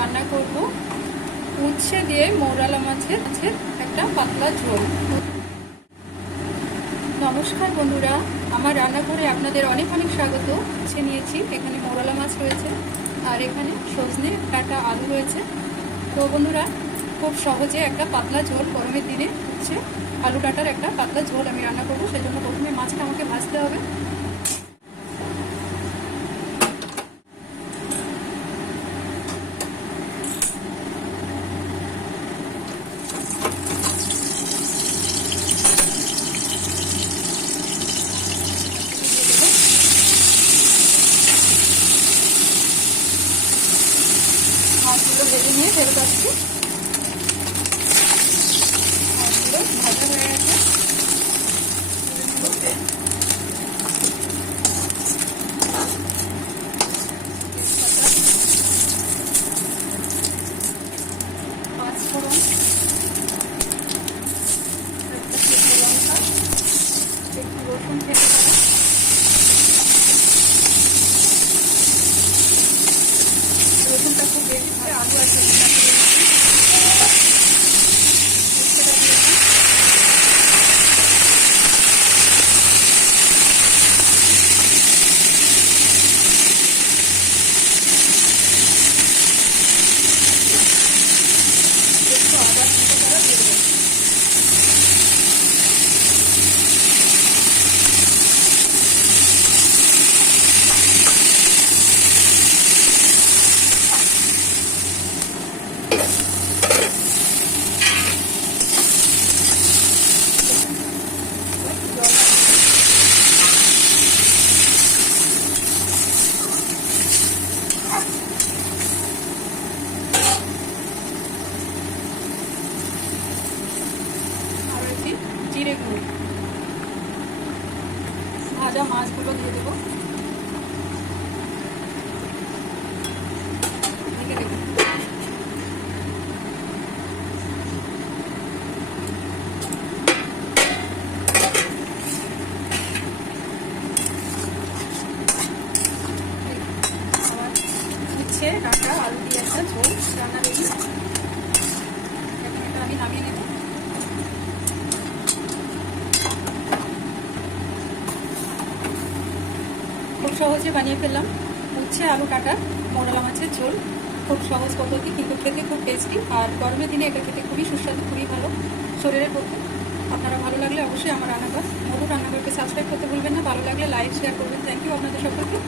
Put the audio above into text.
রান্না করব উচ্ছে দিয়ে মৌরালা মাছের একটা পাতলা ঝোল। নমস্কার বন্ধুরা, আমার রান্নাঘরে আপনাদের অনেক অনেক স্বাগত। উচ্ছে নিয়েছি, এখানে মৌরালা মাছ রয়েছে, আর এখানে সজনে ডাঁটা আলু রয়েছে। তো বন্ধুরা, খুব সহজে একটা পাতলা ঝোল গরমের দিনে উচ্ছে আলু ডাঁটার একটা পাতলা ঝোল আমি রান্না করবো। সেজন্য প্রথমে মাছটা আমাকে ভাজতে হবে। মাছগুলো ভেজে নিয়ে ফেরত আসছি। মাছগুলো ভাজা হয়ে গেছে। পাঁচফোড়ন, একটা শুকনো লঙ্কা, একটু রসুন খেতে পারে, রসুনটা খুব বেশি করে আলু আর সবজিটা দিয়ে দিচ্ছি। উচ্ছেটা দিয়ে দিলাম। একটু আদা কুচো করা দিয়ে দেবো। আর একটি জিরে গুঁড়ো, ভাজা মাছগুলো দিয়ে দেবো। ঢেকে দেবো। আমার উচ্ছে ডাঁটা আলু দিয়ে একটা ঝোল রান্না রেডি। এখন এটা আমি নামিয়ে নেব। খুব সহজে বানিয়ে ফেললাম উচ্ছে আলু কাটার মৌরালা মাছের ঝোল। খুব সহজ পদ্ধতি, কিন্তু খেতে খুব টেস্টি, আর গরমের দিনে এটা খেতে খুবই সুস্বাদু, খুবই ভালো শরীরের পক্ষে। আপনারা ভালো লাগলে অবশ্যই আমার রান্নাঘর মধুর রান্নাঘরকে সাবস্ক্রাইব করতে ভুলবেন না। ভালো লাগলে লাইক শেয়ার করবেন। থ্যাংক ইউ আপনাদের সকলকে।